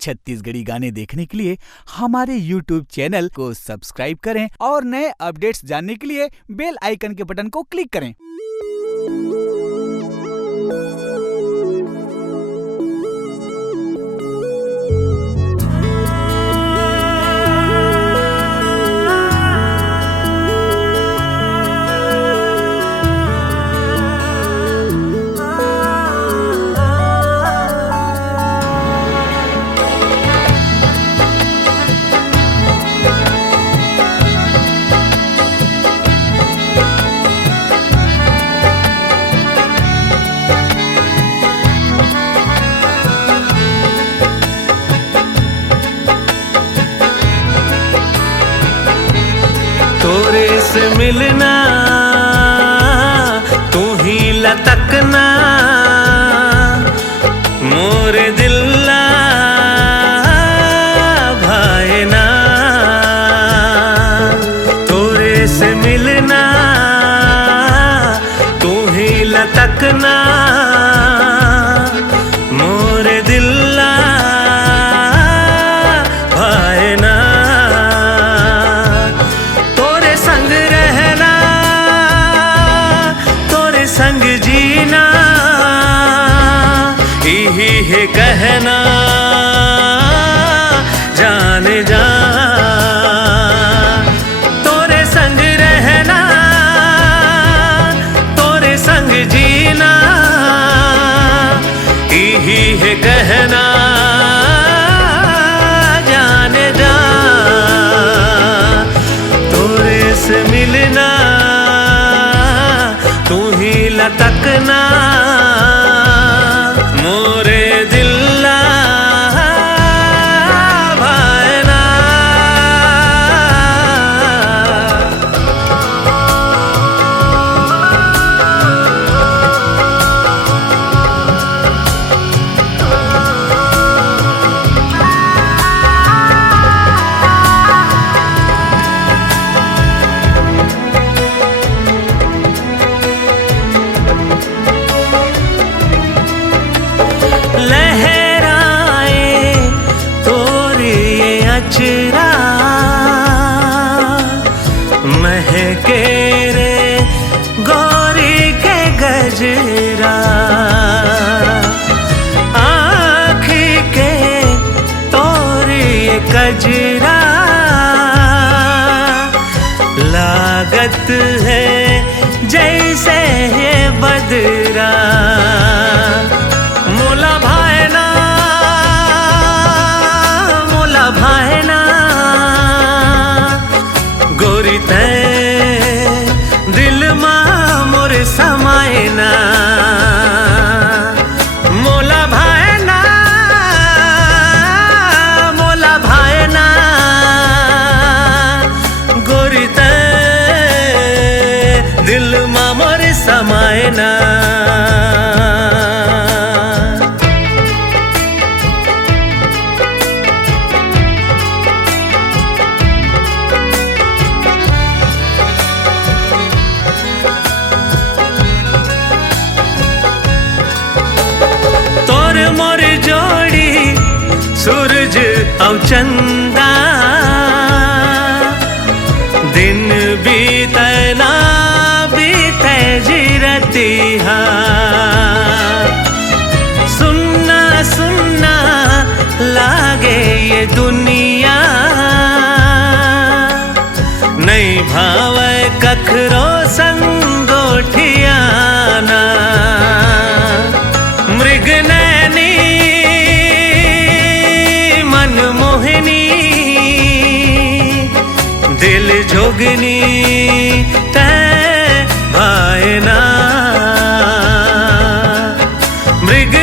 छत्तीसगढ़ी गाने देखने के लिए हमारे YouTube चैनल को सब्सक्राइब करें और नए अपडेट्स जानने के लिए बेल आइकन के बटन को क्लिक करें। तोरे से मिलना तू ही लटकना मोरे दिल्ला भाईना। तोरे से मिलना तू ही लटकना मोरे दिल्ला भाईना। संग जीना यही है कहना जाने जा। तोरे संग रहना तोरे संग जीना यही है कहना जाने जा। तोरे से मिलना तू ही लटकना मोरे दिल्ला भाईना। लहराए तोरे अचरा महके रे गौरी के गजरा। आँखी के तोरे गजरा लागत है जैसे है बदरा। मोला भाईना मोला भाईना गोरी ते दिल मां मोर समायना। मोला भाईना मोला भाईना गोरी ते दिल मां मोर समायना। मोर जोड़ी सूरज और चंदा दिन बीते ना बीते जिरतिहा। सुनना सुनना लागे ये दुनिया नहीं भावे कखरो संगोठियाना। मृग नैनी मन मोहिनी दिल जोगनी तै भाईना। मृग